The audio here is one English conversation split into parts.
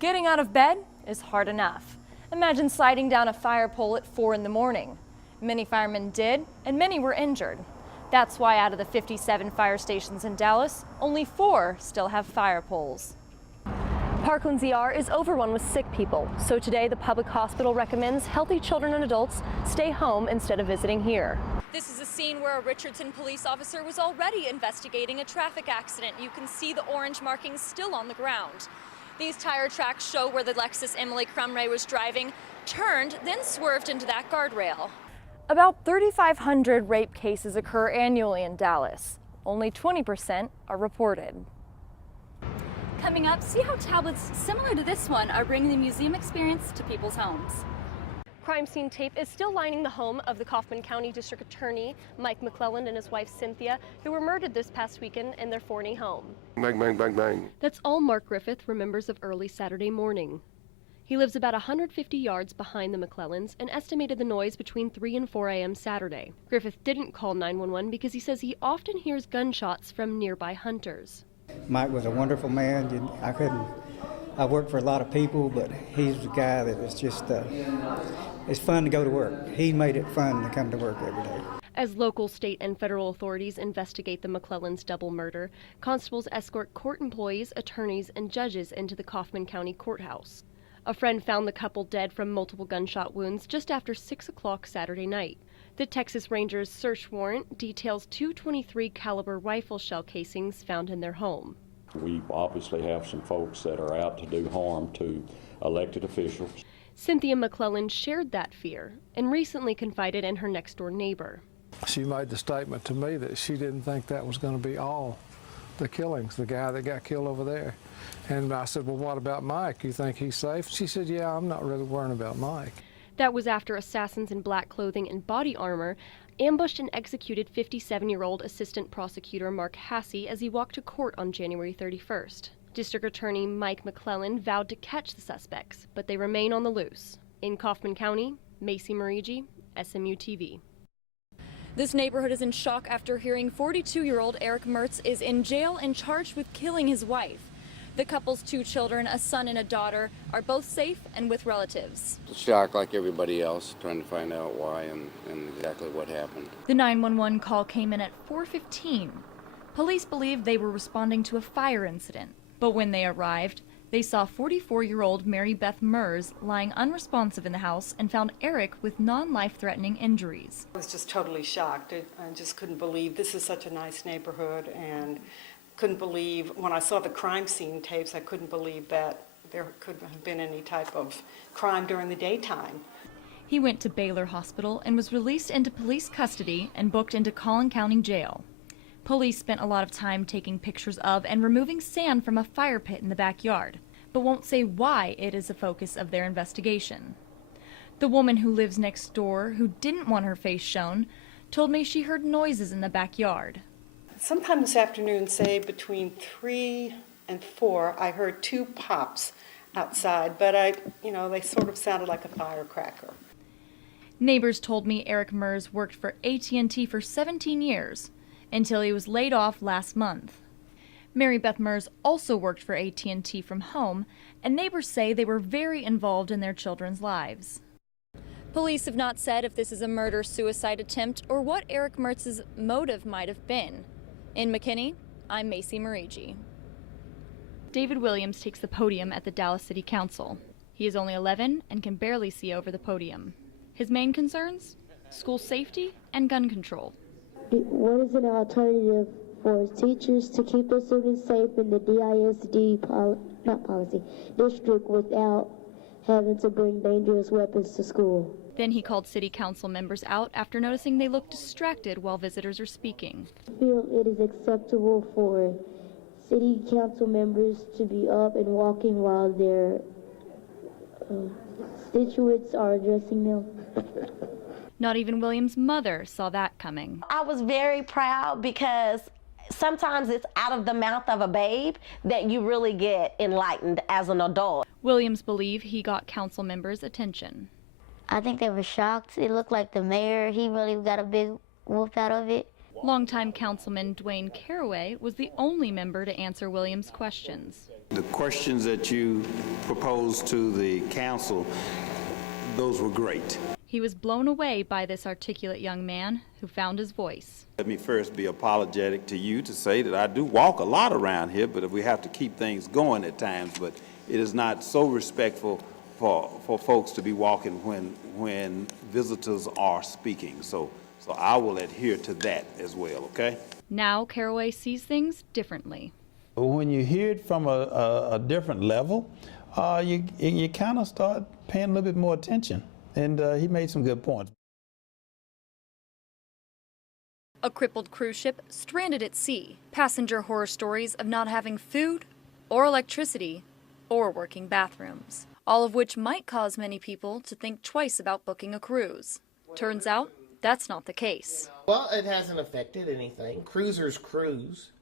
Getting out of bed is hard enough. Imagine sliding down a fire pole at 4 in the morning. Many firemen did, and many were injured. That's why out of the 57 fire stations in Dallas, only 4 still have fire poles. Parkland's ER is overrun with sick people, so today the public hospital recommends healthy children and adults stay home instead of visiting here. This is a scene where a Richardson police officer was already investigating a traffic accident. You can see the orange markings still on the ground. These tire tracks show where the Lexus Emily Crumray was driving, turned, then swerved into that guardrail. About 3,500 rape cases occur annually in Dallas. Only 20% are reported. Coming up, see how tablets similar to this one are bringing the museum experience to people's homes. Crime scene tape is still lining the home of the Kaufman County District Attorney Mike McClelland and his wife Cynthia, who were murdered this past weekend in their Forney home. Bang, bang, bang, bang. That's all Mark Griffith remembers of early Saturday morning. He lives about 150 yards behind the McClellands and estimated the noise between 3 and 4 a.m. Saturday. Griffith didn't call 911 because he says he often hears gunshots from nearby hunters. Mike was a wonderful man. I worked for a lot of people, but he's the guy that is just, it's fun to go to work. He made it fun to come to work every day. As local, state, and federal authorities investigate the McClellands' double murder, constables escort court employees, attorneys, and judges into the Kaufman County Courthouse. A friend found the couple dead from multiple gunshot wounds just after 6 o'clock Saturday night. The Texas Rangers' search warrant details 223 caliber rifle shell casings found in their home. We obviously have some folks that are out to do harm to elected officials. Cynthia McClelland shared that fear and recently confided in her next-door neighbor. She made the statement to me that she didn't think that was going to be all the killings, the guy that got killed over there. And I said, well, what about Mike? You think he's safe? She said, yeah, I'm not really worrying about Mike. That was after assassins in black clothing and body armor ambushed and executed 57-year-old Assistant Prosecutor Mark Hassey as he walked to court on January 31st. District Attorney Mike McClelland vowed to catch the suspects, but they remain on the loose. In Kaufman County, Macey Meriggi, SMU TV. This neighborhood is in shock after hearing 42-year-old Eric Mertz is in jail and charged with killing his wife. The couple's 2 children, a son and a daughter, are both safe and with relatives. Shocked like everybody else, trying to find out why and exactly what happened. The 911 call came in at 4:15. Police believed they were responding to a fire incident, but when they arrived, they saw 44-year-old Mary Beth Mers lying unresponsive in the house and found Eric with non-life-threatening injuries. I was just totally shocked. I just couldn't believe this is such a nice neighborhood, and couldn't believe when I saw the crime scene tapes, I couldn't believe that there could have been any type of crime during the daytime. He went to Baylor Hospital and was released into police custody and booked into Collin County Jail. Police spent a lot of time taking pictures of and removing sand from a fire pit in the backyard, but won't say why it is a focus of their investigation. The woman who lives next door, who didn't want her face shown, told me she heard noises in the backyard. Sometime this afternoon, say between 3 and 4, I heard 2 pops outside, but they sort of sounded like a firecracker. Neighbors told me Eric Mers worked for AT&T for 17 years until he was laid off last month. Mary Beth Mers also worked for AT&T from home, and neighbors say they were very involved in their children's lives. Police have not said if this is a murder-suicide attempt or what Eric Mertz's motive might have been. In McKinney, I'm Macey Meriggi. David Williams takes the podium at the Dallas City Council. He is only 11 and can barely see over the podium. His main concerns? School safety and gun control. What is an alternative for teachers to keep their students safe in the district without having to bring dangerous weapons to school? Then he called city council members out after noticing they looked distracted while visitors are speaking. I feel it is acceptable for city council members to be up and walking while their constituents are addressing them. Not even William's mother saw that coming. I was very proud because sometimes it's out of the mouth of a babe that you really get enlightened as an adult. Williams believed he got council members' attention. I think they were shocked. It looked like the mayor, he really got a big whoop out of it. Longtime Councilman Dwayne Caraway was the only member to answer Williams' questions. The questions that you proposed to the council, those were great. He was blown away by this articulate young man who found his voice. Let me first be apologetic to you to say that I do walk a lot around here, but if we have to keep things going at times, but it is not so respectful for folks to be walking when visitors are speaking. So I will adhere to that as well, okay? Now Caraway sees things differently. When you hear it from a different level, you kind of start paying a little bit more attention. And he made some good points. A crippled cruise ship stranded at sea. Passenger horror stories of not having food or electricity or working bathrooms, all of which might cause many people to think twice about booking a cruise. Turns out, that's not the case. Well, it hasn't affected anything. Cruisers cruise.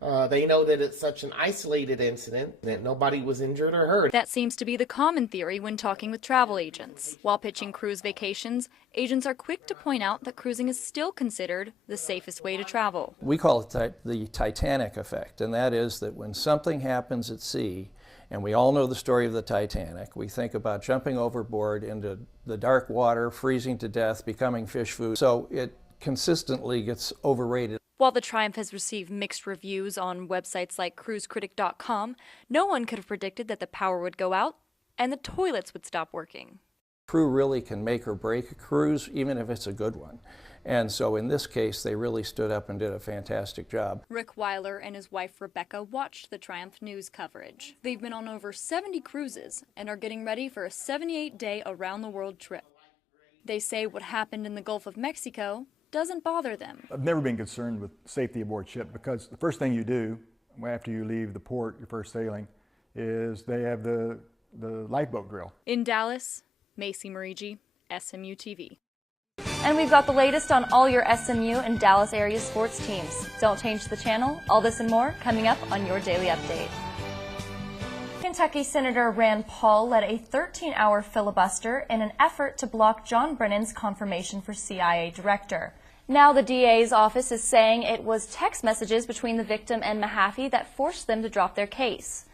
They know that it's such an isolated incident that nobody was injured or hurt. That seems to be the common theory when talking with travel agents. While pitching cruise vacations, agents are quick to point out that cruising is still considered the safest way to travel. We call it the Titanic effect, and that is that when something happens at sea, and we all know the story of the Titanic, we think about jumping overboard into the dark water, freezing to death, becoming fish food. So it consistently gets overrated. While the Triumph has received mixed reviews on websites like cruisecritic.com, no one could have predicted that the power would go out and the toilets would stop working. Crew really can make or break a cruise, even if it's a good one. And so in this case, they really stood up and did a fantastic job. Rick Weiler and his wife Rebecca watched the Triumph news coverage. They've been on over 70 cruises and are getting ready for a 78-day around-the-world trip. They say what happened in the Gulf of Mexico doesn't bother them. I've never been concerned with safety aboard ship because the first thing you do after you leave the port, your first sailing, is they have the lifeboat drill. In Dallas, Macey Meriggi, SMU TV. And we've got the latest on all your SMU and Dallas area sports teams. Don't change the channel. All this and more coming up on your Daily Update. Kentucky Senator Rand Paul led a 13-hour filibuster in an effort to block John Brennan's confirmation for CIA director. Now the DA's office is saying it was text messages between the victim and Mahaffey that forced them to drop their case.